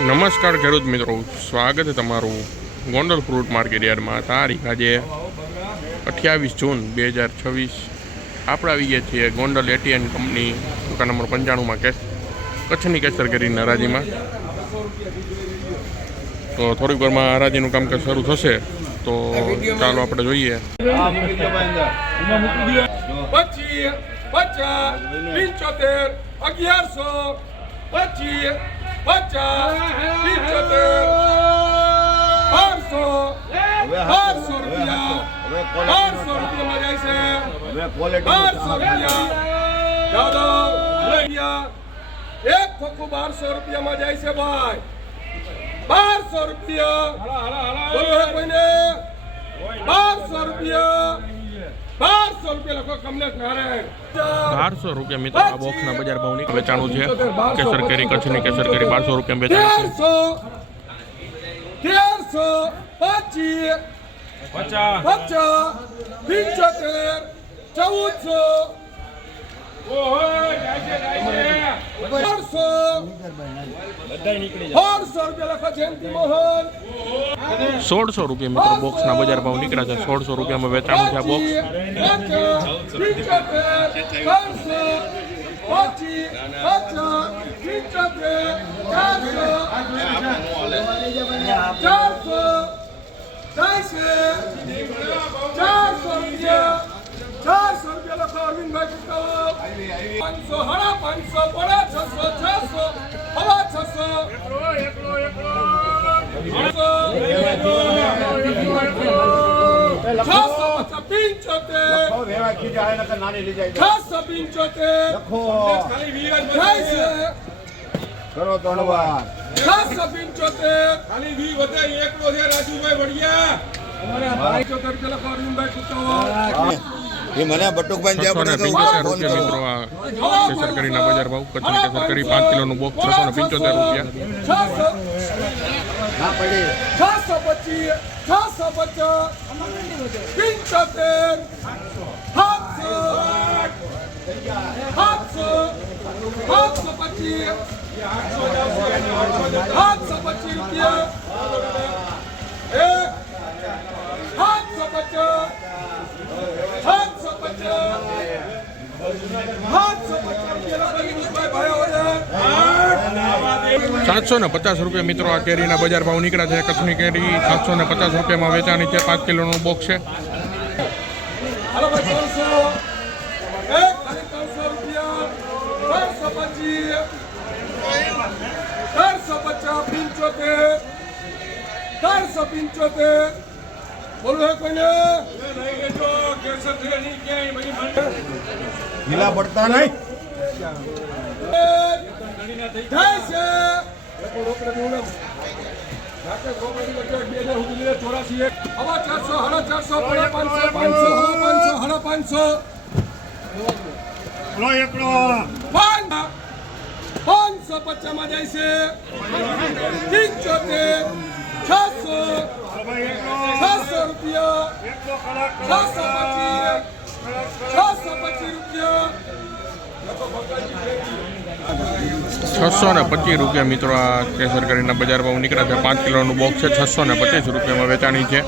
નમસ્કાર ખેડૂત મિત્રો, સ્વાગત છે તમારું ગોંડલ ફ્રૂટ માર્કેટ યાર્ડમાં. તારીખ આજે 28 જૂન 2026. આપણે આવી ગયા છીએ ગોંડલ એટીએન કંપની દુકાન નંબર 95માં કચ્છની કેસર કેરીની હરાજીમાં. તો થોડીક વારમાં હરાજીનું કામકાજ શરૂ થશે, તો ચાલો આપણે જોઈએ. 1200 રૂપિયામાં જાય છે ભાઈ. 1200 રૂપિયા. બોલો હે કોઈને? 1200 રૂપિયા. 1200 રૂપિયા લખો કમલેશ નારાયણ. 1200 રૂપિયા મિત્રો આ બોક્સના બજાર ભાવની વેચાણું છે. કેસર કેરી, કચ્છની કેસર કેરી 1200 રૂપિયા વેચાણ છે. 1300, 1300, 25, 75, 1600 રૂપિયા મિત્રો બોક્સના બજાર ભાવ નીકળ્યા છે. 1600 રૂપિયામાં વેચાણું છે આ બોક્સ. 400 રૂપિયા લખો અરવિંદભાઈ ચૂકવો. 500, મને બટુકભાઈ મિત્રો આ કેસર કેરીના બજાર ભાવ. કચ્છની કેસર કેરી 5 કિલોનું બોક્સ 675 રૂપિયા. 750 રૂપિયા મિત્રો આ કેરીના બજાર ભાવ નીકળ્યા છે. કચ્છની કેરી 750 રૂપિયામાં વેચાણી છે. 5 કિલોનું બોક્સ છે. 475. બોલો હે કોઈને? ઢીલા પડતા નહીં. પાંચસો 550 માં જાય છે. 75, 600, 600 રૂપિયા. 625 રૂપિયા. 625 રૂપિયા મિત્રો આ કેસર કેરીના બજાર ભાવ નીકળ્યા છે. 5 કિલોનું બોક્સ છે. 625 રૂપિયામાં વેચાણી છે.